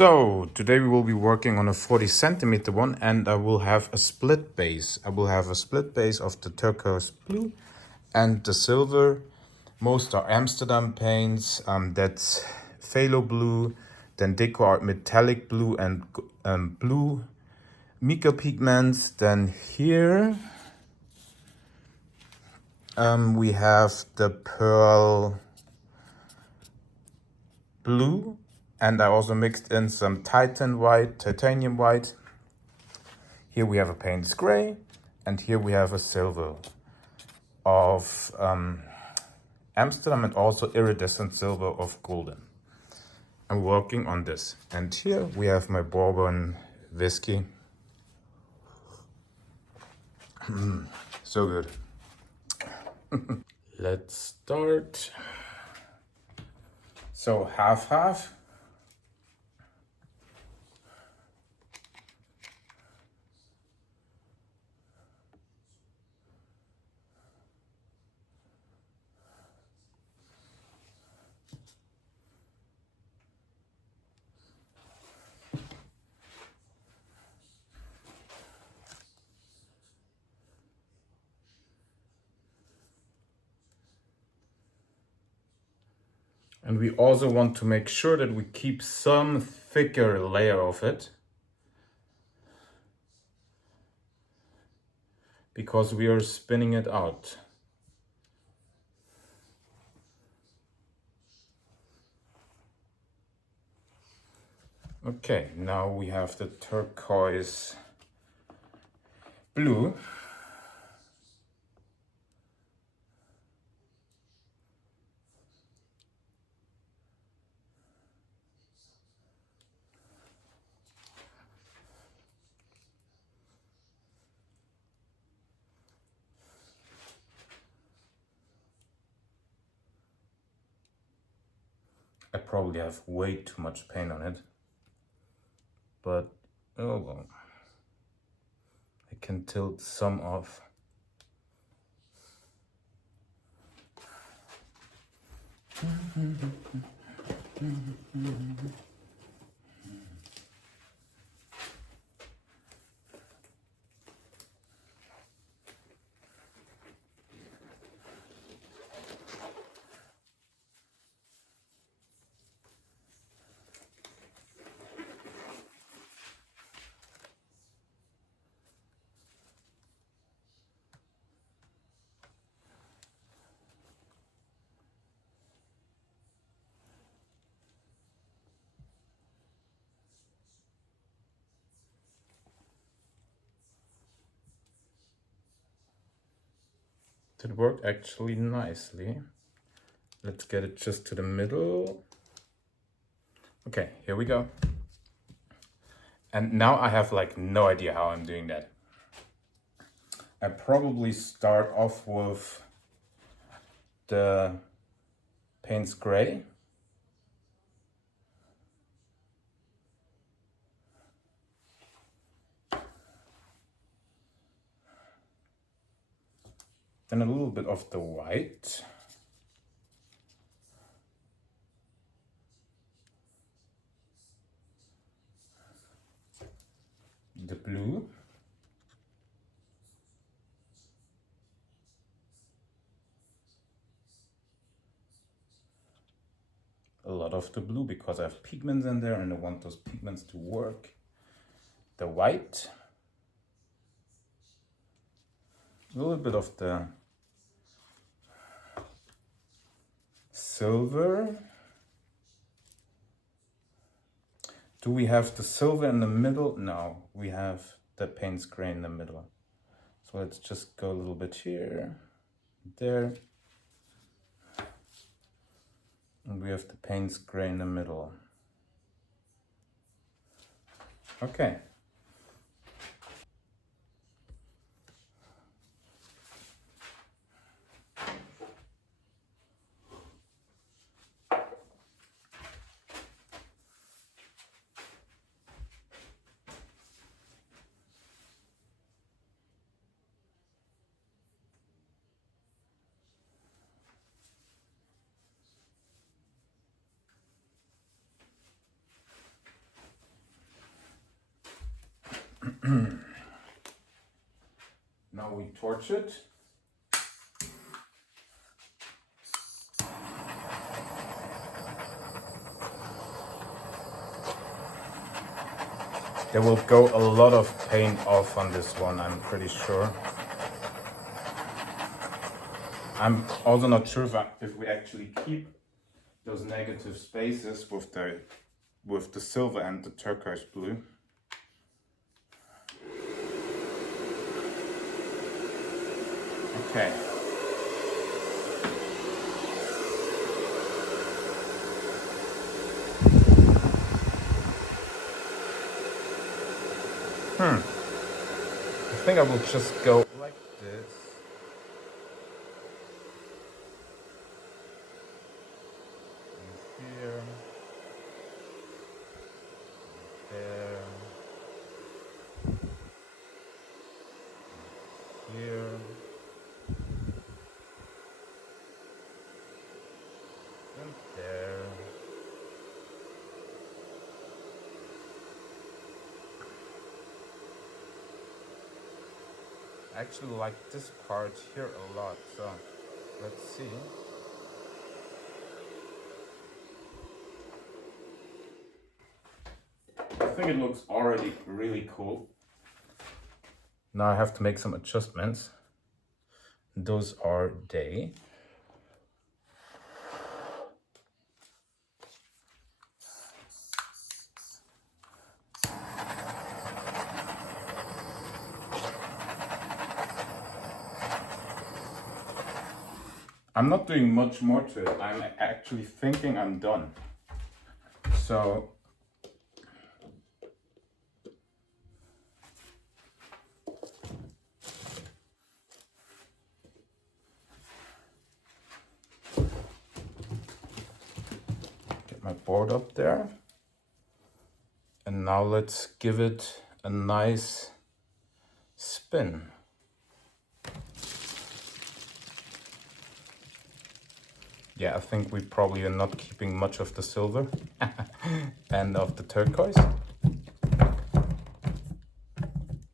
So today we will be working on a 40 centimeter one, and I will have a split base. I will have a split base of the turquoise blue and the silver. Most are Amsterdam paints. That's phthalo blue, then Deco Art metallic blue and blue mica pigments. Then here we have the pearl blue, and I also mixed in some titanium white. Here we have a Payne's gray, and here we have a silver of Amsterdam, and also iridescent silver of golden. I'm working on this. And here we have my bourbon whiskey. So good. Let's start. So half. And we also want to make sure that we keep some thicker layer of it, because we are spinning it out. Okay, now we have the turquoise blue. I probably have way too much paint on it, but oh well. I can tilt some off. It worked actually nicely. Let's get it just to the middle. Okay, here we go. And now I have like no idea how I'm doing that. I probably start off with the Payne's gray. Then a little bit of the white. The blue. A lot of the blue because I have pigments in there and I want those pigments to work. The white. A little bit of the silver. Do we have the silver in the middle? No, we have the Payne's gray in the middle. So let's just go a little bit here, there. And we have the Payne's gray in the middle. Okay. Now we torch it. There will go a lot of paint off on this one, I'm pretty sure. I'm also not sure if we actually keep those negative spaces with the silver and the turquoise blue. Okay. I think I will just go like this. And here. There. Here. And there. I actually like this part here a lot, so let's see. I think it looks already really cool. Now I have to make some adjustments. Those are day. I'm not doing much more to it. I'm actually thinking I'm done. So get my board up there. And now let's give it a nice spin. Yeah, I think we probably are not keeping much of the silver and of the turquoise.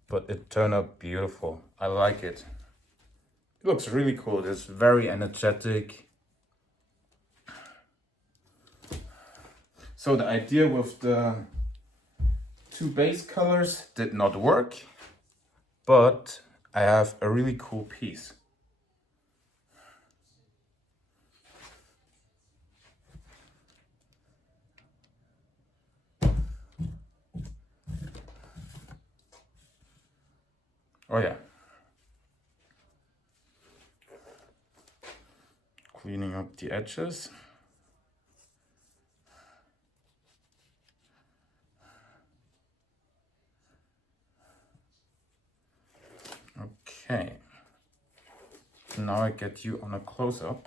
But it turned out beautiful. I like it. It looks really cool. It's very energetic. So the idea with the two base colors did not work, but I have a really cool piece. Oh yeah. Cleaning up the edges. Okay. Now I get you on a close-up.